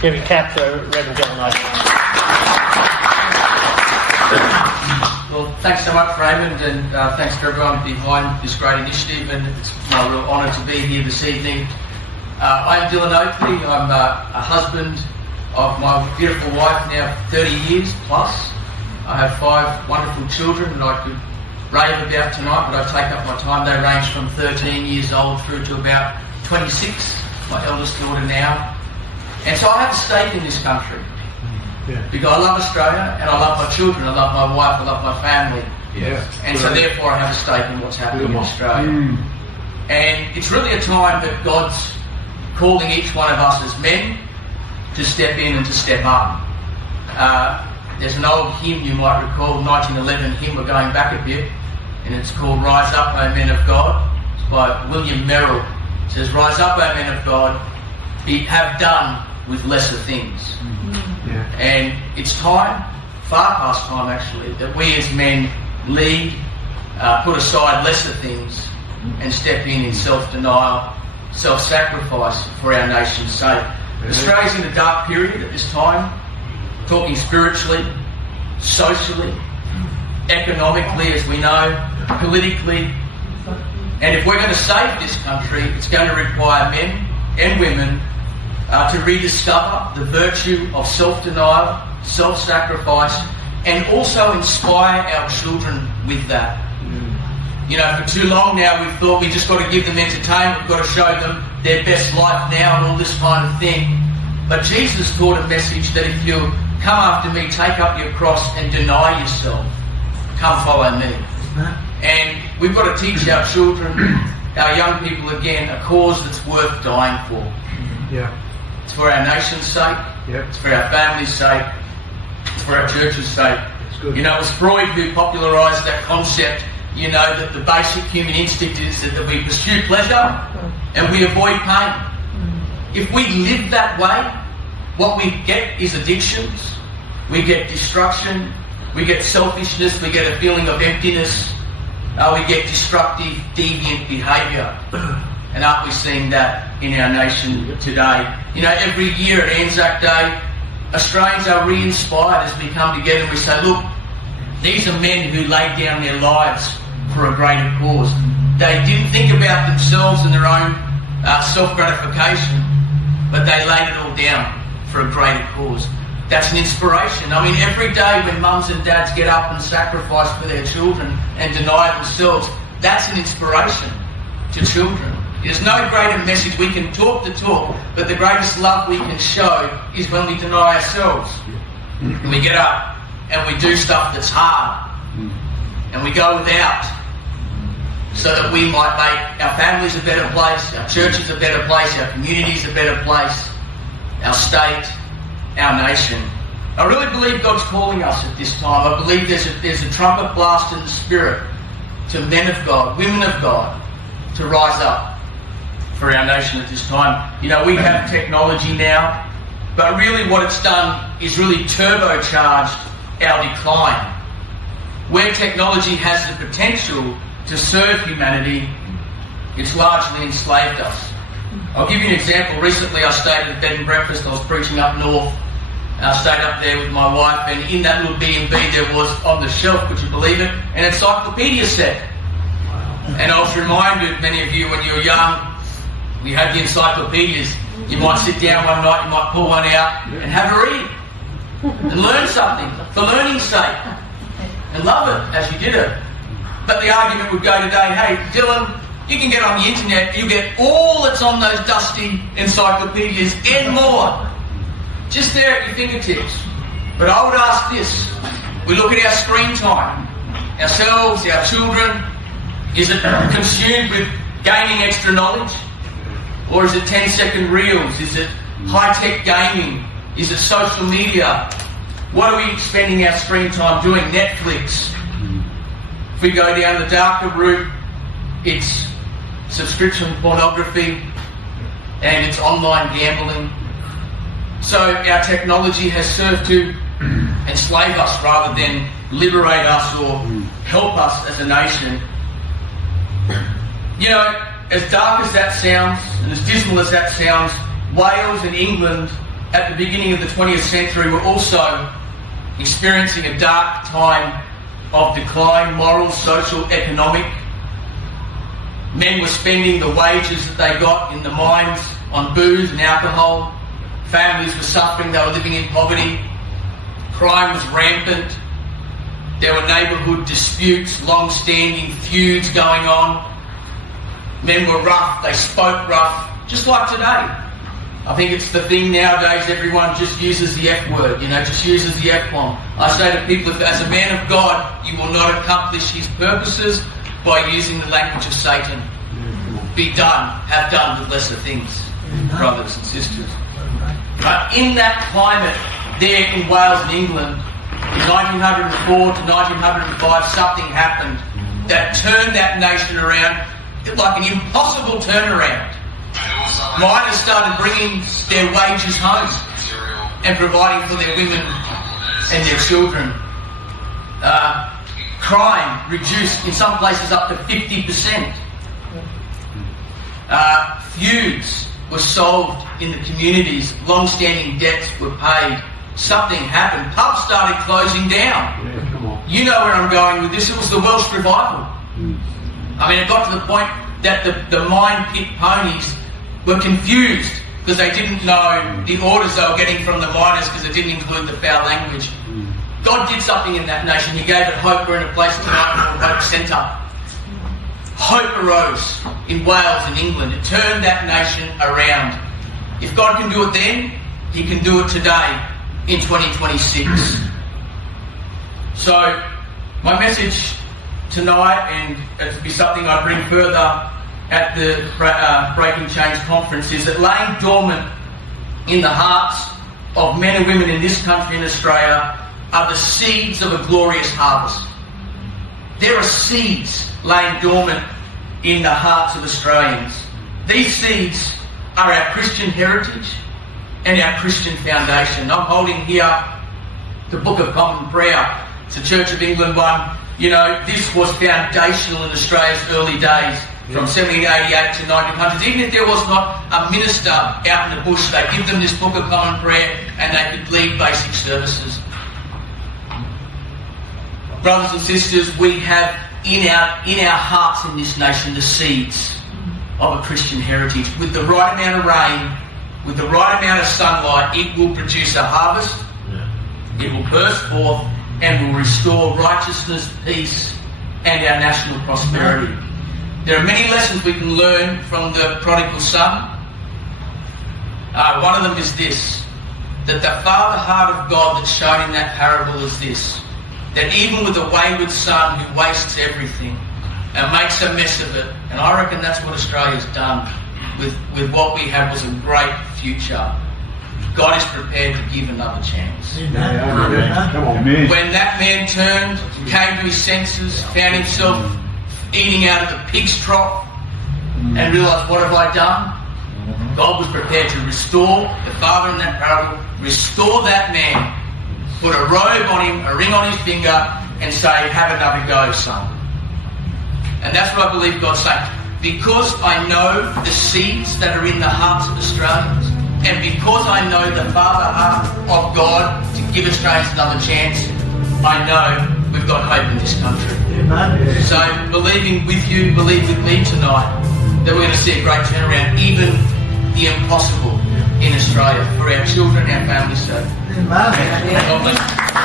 Give a clap to Reverend John Logan. Well, thanks so much, Raymond, and thanks to everyone behind this great initiative, and it's my real honour to be here this evening. I'm Dylan Oakley. I'm a husband of my beautiful wife, now 30 years plus. I have 5 wonderful children that I could rave about tonight, but I take up my time. They range from 13 years old through to about 26, my eldest daughter now. And so I have a stake in this country. Yeah. Because I love Australia, and I love my children, I love my wife, I love my family. Yeah. And so therefore I have a stake in what's happening in Australia. And it's really a time that God's calling each one of us as men to step in and to step up. There's an old hymn you might recall, 1911 hymn, we're going back a bit, and it's called Rise Up, O Men of God. It's by William Merrill. It says, Rise up, O men of God, have done with lesser things. Yeah. And it's time, far past time actually, that we as men lead, put aside lesser things and step in self-denial, self-sacrifice for our nation's sake. Australia's in a dark period at this time, talking spiritually, socially, economically, as we know, politically. And if we're going to save this country, it's going to require men and women to rediscover the virtue of self-denial, self-sacrifice, and also inspire our children with that. You know, for too long now we've thought we just got to give them entertainment, we've got to show them their best life now and all this kind of thing. But Jesus taught a message that if you come after me, take up your cross and deny yourself, come follow me. And we've got to teach our children, our young people again, a cause that's worth dying for. Yeah. It's for our nation's sake, it's for our family's sake, it's for our church's sake. You know, it was Freud who popularised that concept, you know, that the basic human instinct is that we pursue pleasure and we avoid pain. If we live that way, what we get is addictions, we get destruction, we get selfishness, we get a feeling of emptiness, we get destructive, deviant behaviour. And aren't we seeing that in our nation today? You know, every year at Anzac Day, Australians are re-inspired as we come together and we say, look, these are men who laid down their lives for a greater cause. They didn't think about themselves and their own self-gratification, but they laid it all down for a greater cause. That's an inspiration. I mean, every day when mums and dads get up and sacrifice for their children and deny themselves, that's an inspiration to children. There's no greater message. We can talk the talk, but the greatest love we can show is when we deny ourselves. And we get up and we do stuff that's hard. And we go without, so that we might make our families a better place, our churches a better place, our communities a better place, our state, our nation. I really believe God's calling us at this time. I believe there's a trumpet blast in the spirit to men of God, women of God, to rise up for our nation at this time. You know, we have technology now, but really what it's done is really turbocharged our decline. Where technology has the potential to serve humanity, it's largely enslaved us. I'll give you an example. Recently I stayed at a bed and breakfast. I was preaching up north. I stayed up there with my wife, and in that little B&B there was, on the shelf, would you believe it, an encyclopedia set. And I was reminded, many of you, when you were young, we had the encyclopedias. You might sit down one night, you might pull one out and have a read and learn something for learning's sake and love it as you did it. But the argument would go today, hey, Dylan, you can get on the internet, you get all that's on those dusty encyclopedias and more, just there at your fingertips. But I would ask this, we look at our screen time, ourselves, our children, is it consumed with gaining extra knowledge? Or is it 10-second reels? Is it high-tech gaming? Is it social media? What are we spending our screen time doing? Netflix. If we go down the darker route, it's subscription pornography and it's online gambling. So our technology has served to enslave us rather than liberate us or help us as a nation. You know, as dark as that sounds and as dismal as that sounds, Wales and England at the beginning of the 20th century were also experiencing a dark time of decline, moral, social, economic. Men were spending the wages that they got in the mines on booze and alcohol. Families were suffering, they were living in poverty. Crime was rampant. There were neighbourhood disputes, long-standing feuds going on. Men were rough, they spoke rough, just like today. I think it's the thing nowadays, everyone just uses the F word, just uses the F bomb. I say to people, if as a man of God, you will not accomplish his purposes by using the language of Satan. Be done, have done with lesser things, brothers and sisters. But in that climate there in Wales and England, in 1904 to 1905, something happened that turned that nation around, like an impossible turnaround. Miners started bringing their wages home and providing for their women and their children. Crime reduced in some places up to 50%. Feuds were solved in the communities. Long-standing debts were paid. Something happened. Pubs started closing down. You know where I'm going with this. It was the Welsh revival. I mean, it got to the point that the mine pit ponies were confused because they didn't know the orders they were getting from the miners because it didn't include the foul language. God did something in that nation. He gave it hope. We're in a place tonight called Hope Centre. Hope arose in Wales and England. It turned that nation around. If God can do it then, he can do it today in 2026. So my message tonight, and it'll be something I bring further at the Breaking Chains conference, is that laying dormant in the hearts of men and women in this country, in Australia, are the seeds of a glorious harvest. There are seeds laying dormant in the hearts of Australians. These seeds are our Christian heritage and our Christian foundation. I'm holding here the Book of Common Prayer. It's a Church of England one. This was foundational in Australia's early days, from 1788 to 1900s. Even if there was not a minister out in the bush, they give them this Book of Common Prayer and they could lead basic services. Brothers and sisters, we have in our hearts in this nation the seeds of a Christian heritage. With the right amount of rain, with the right amount of sunlight, it will produce a harvest. It will burst forth and will restore righteousness, peace, and our national prosperity. There are many lessons we can learn from the prodigal son. One of them is this, that the father heart of God that's shown in that parable is this, that even with a wayward son who wastes everything and makes a mess of it, and I reckon that's what Australia's done with what we have was a great future, God is prepared to give another chance. Amen. When that man turned, came to his senses, found himself eating out of the pig's trough and realised, what have I done? God was prepared to restore, the father in that parable, restore that man, put a robe on him, a ring on his finger, and say, have another go, son. And that's what I believe God's saying. Because I know the seeds that are in the hearts of Australians, and because I know the father heart of God to give Australians another chance, I know we've got hope in this country. So believing with you, believe with me tonight that we're going to see a great turnaround, even the impossible in Australia, for our children, our families' sake. God bless you.